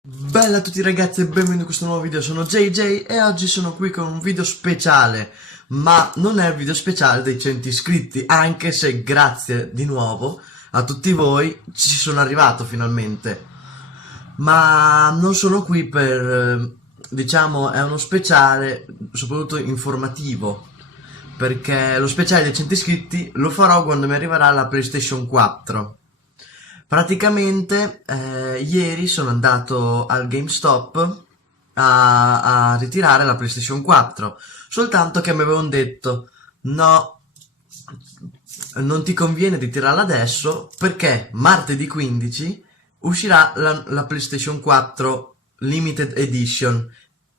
Bella a tutti ragazzi e benvenuti in questo nuovo video, sono JJ e oggi sono qui con un video speciale, ma non è il video speciale dei 100 iscritti, anche se grazie di nuovo a tutti voi ci sono arrivato finalmente, ma non sono qui per, diciamo, è uno speciale soprattutto informativo, perché lo speciale dei 100 iscritti lo farò quando mi arriverà la PlayStation 4. Praticamente ieri sono andato al GameStop a ritirare la PlayStation 4, soltanto che mi avevano detto no, non ti conviene ritirarla adesso perché martedì 15 uscirà la PlayStation 4 Limited Edition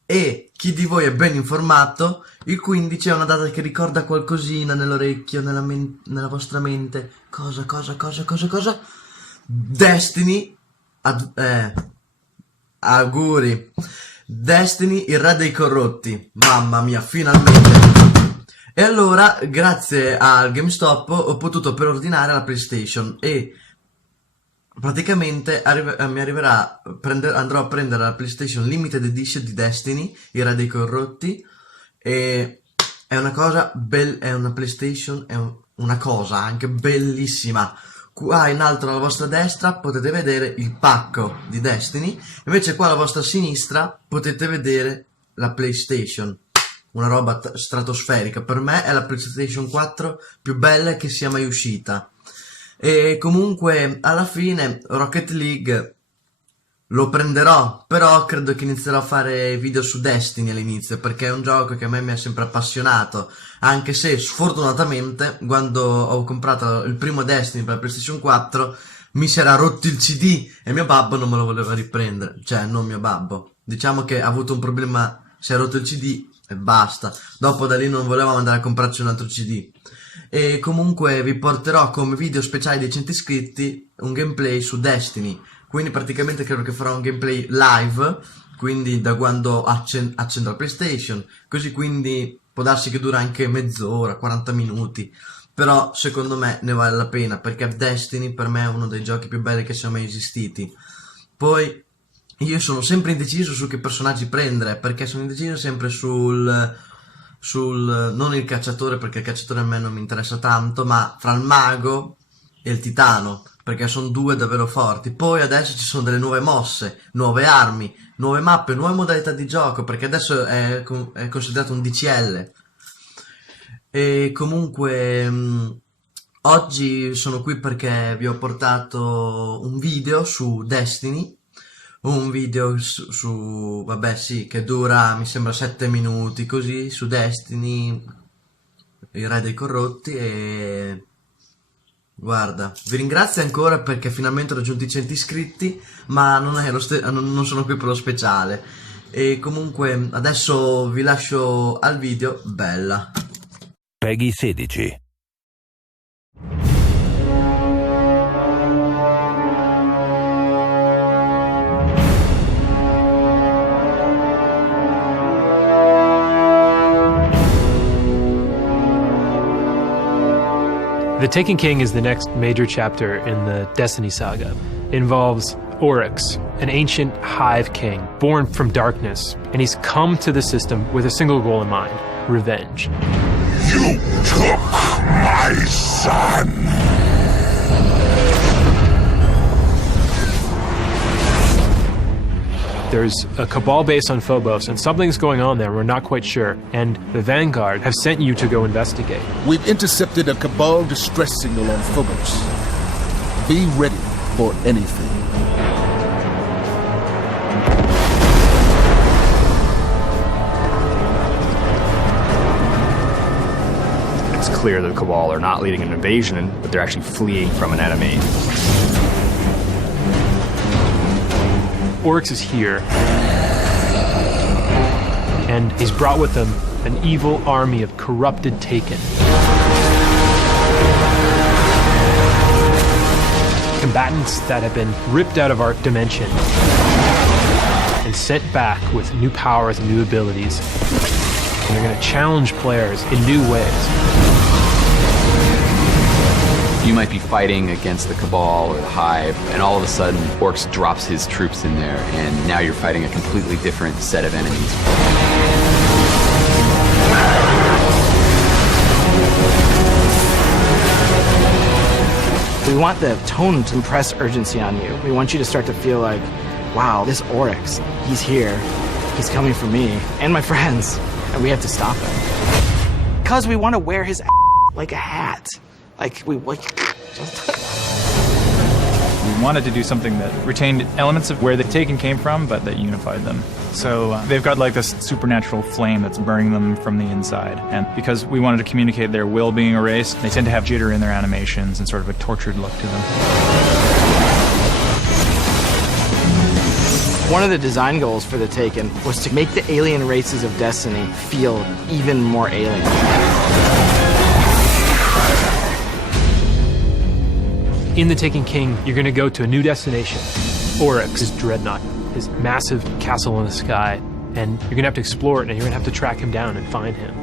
e chi di voi è ben informato, il 15 è una data che ricorda qualcosina nell'orecchio, nella vostra mente. Cosa? Destiny, auguri, Destiny, il Re Dei Corrotti, mamma mia, finalmente. E allora, grazie al GameStop, ho potuto preordinare la PlayStation e praticamente mi arriverà, andrò a prendere la PlayStation Limited Edition di Destiny, il Re Dei Corrotti, e è una cosa è una PlayStation, è una cosa anche bellissima. Qua in alto alla vostra destra potete vedere il pacco di Destiny, invece qua alla vostra sinistra potete vedere la PlayStation, una roba stratosferica. Per me è la PlayStation 4 più bella che sia mai uscita. E comunque alla fine Rocket League lo prenderò, però credo che inizierò a fare video su Destiny all'inizio, perché è un gioco che a me mi ha sempre appassionato, anche se sfortunatamente quando ho comprato il primo Destiny per la PlayStation 4 mi si era rotto il CD e mio babbo non me lo voleva riprendere, cioè non mio babbo, diciamo che ha avuto un problema, si è rotto il CD e basta, dopo da lì non voleva andare a comprarci un altro CD. E comunque vi porterò come video speciale dei 100 iscritti un gameplay su Destiny. Quindi praticamente credo che farò un gameplay live, quindi da quando accendo la PlayStation, così quindi può darsi che dura anche mezz'ora, 40 minuti, però secondo me ne vale la pena, perché Destiny per me è uno dei giochi più belli che siano mai esistiti. Poi io sono sempre indeciso su che personaggi prendere, perché sono indeciso sempre sul non il cacciatore, perché il cacciatore a me non mi interessa tanto, ma fra il mago e il titano, perché sono due davvero forti. Poi adesso ci sono delle nuove mosse, nuove armi, nuove mappe, nuove modalità di gioco, perché adesso è considerato un DCL. E comunque oggi sono qui perché vi ho portato un video su Destiny, un video vabbè sì, che dura mi sembra 7 minuti così, su Destiny, il Re dei Corrotti. E guarda, vi ringrazio ancora perché finalmente ho raggiunto i 100 iscritti, ma non sono qui per lo speciale. E comunque adesso vi lascio al video, bella. Peggy 16. The Taken King is the next major chapter in the Destiny saga. It involves Oryx, an ancient hive king born from darkness, and he's come to the system with a single goal in mind: revenge. You took my son! There's a cabal base on Phobos, and something's going on there, we're not quite sure, and the Vanguard have sent you to go investigate. We've intercepted a cabal distress signal on Phobos. Be ready for anything. It's clear the cabal are not leading an invasion, but they're actually fleeing from an enemy. Oryx is here, and he's brought with him an evil army of corrupted Taken. Combatants that have been ripped out of our dimension and sent back with new powers and new abilities. and they're going to challenge players in new ways. You might be fighting against the Cabal or the Hive, and all of a sudden, Orcs drops his troops in there, and now you're fighting a completely different set of enemies. We want the tone to impress urgency on you. We want you to start to feel like, wow, this Oryx, he's here. He's coming for me and my friends, and we have to stop him. Because we want to wear his like a hat. We wanted to do something that retained elements of where the Taken came from, but that unified them. So they've got like this supernatural flame that's burning them from the inside. And because we wanted to communicate their will being erased, they tend to have jitter in their animations and sort of a tortured look to them. One of the design goals for the Taken was to make the alien races of Destiny feel even more alien. In The Taken King, you're going to go to a new destination, Oryx, his dreadnought, his massive castle in the sky, and you're going to have to explore it, and you're going to have to track him down and find him.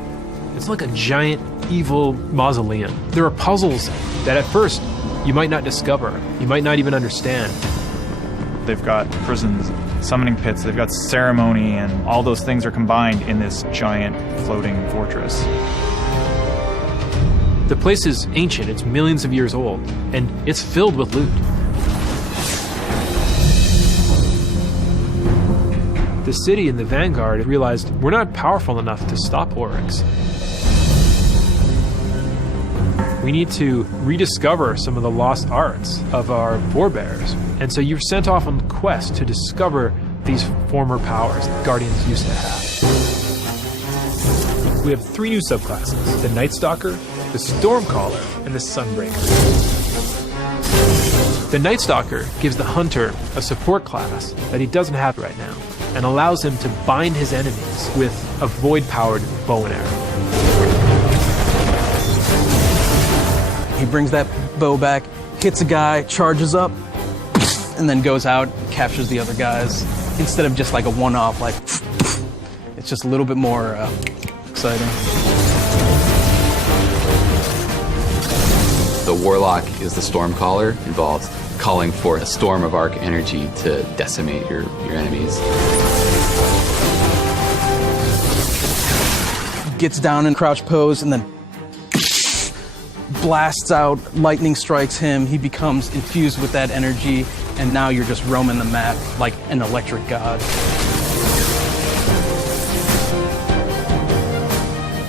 It's like a giant, evil mausoleum. There are puzzles that at first you might not discover, you might not even understand. They've got prisons, summoning pits, they've got ceremony, and all those things are combined in this giant floating fortress. The place is ancient, it's millions of years old, and it's filled with loot. The city and the Vanguard realized we're not powerful enough to stop Oryx. We need to rediscover some of the lost arts of our forebears. And so you're sent off on a quest to discover these former powers that Guardians used to have. We have 3 new subclasses: the Night Stalker, the Stormcaller, and the Sunbreaker. The Night Stalker gives the Hunter a support class that he doesn't have right now, and allows him to bind his enemies with a void-powered bow and arrow. He brings that bow back, hits a guy, charges up, and then goes out, captures the other guys. Instead of just like a one-off, like, it's just a little bit more exciting. The Warlock is the Stormcaller, involves calling for a storm of arc energy to decimate your enemies. Gets down in crouch pose and then blasts out, lightning strikes him, he becomes infused with that energy, and now you're just roaming the map like an electric god.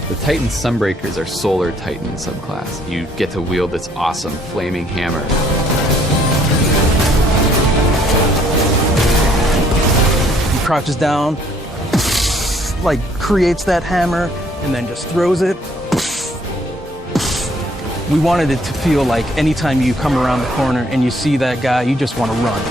The Titan Sunbreakers are Solar Titan subclass. You get to wield this awesome flaming hammer. He crouches down, like creates that hammer, and then just throws it. We wanted it to feel like anytime you come around the corner and you see that guy, you just want to run.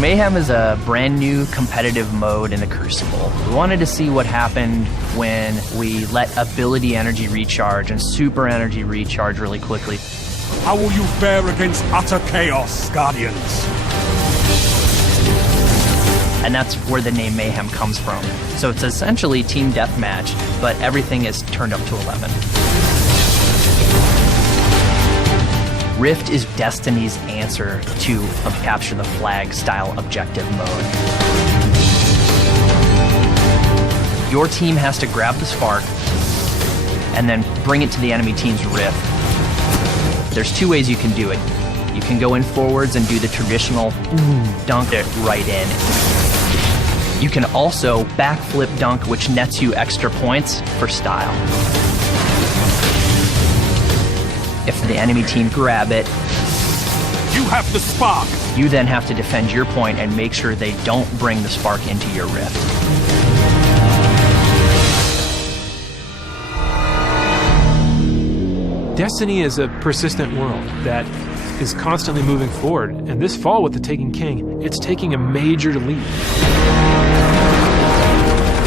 Mayhem is a brand new competitive mode in the Crucible. We wanted to see what happened when we let ability energy recharge and super energy recharge really quickly. How will you fare against utter chaos, Guardians? And that's where the name Mayhem comes from. So it's essentially team deathmatch, but everything is turned up to 11. Rift is Destiny's answer to a capture the flag style objective mode. Your team has to grab the spark and then bring it to the enemy team's rift. There's 2 ways you can do it. You can go in forwards and do the traditional dunk it right in. You can also backflip dunk, which nets you extra points for style. If the enemy team grab it, You have the spark! You then have to defend your point and make sure they don't bring the spark into your rift. Destiny is a persistent world that is constantly moving forward, and this fall with The Taken King, it's taking a major leap.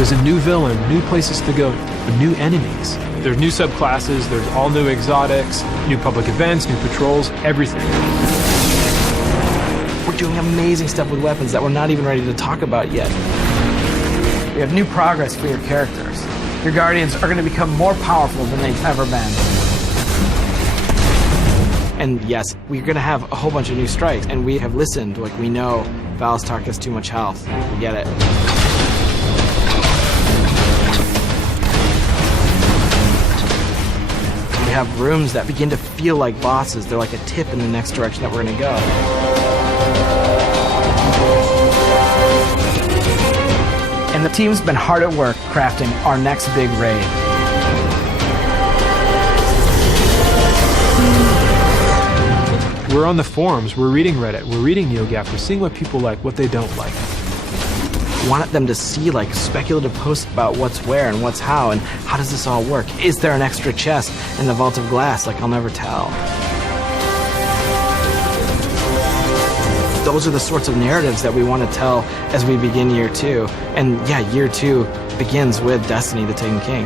There's a new villain, new places to go, new enemies. There's new subclasses, there's all new exotics, new public events, new patrols, everything. We're doing amazing stuff with weapons that we're not even ready to talk about yet. We have new progress for your characters. Your Guardians are going to become more powerful than they've ever been. And yes, we're going to have a whole bunch of new strikes, and we have listened. Like, we know Valistark has too much health. We get it. We have rooms that begin to feel like bosses. They're like a tip in the next direction that we're going to go. And the team's been hard at work crafting our next big raid. We're on the forums, we're reading Reddit, we're reading NeoGAF, we're seeing what people like, what they don't like. We want them to see like speculative posts about what's where and what's how and how does this all work? Is there an extra chest in the Vault of Glass? Like, I'll never tell. Those are the sorts of narratives that we want to tell as we begin year 2. And yeah, year 2 begins with Destiny, the Taken King.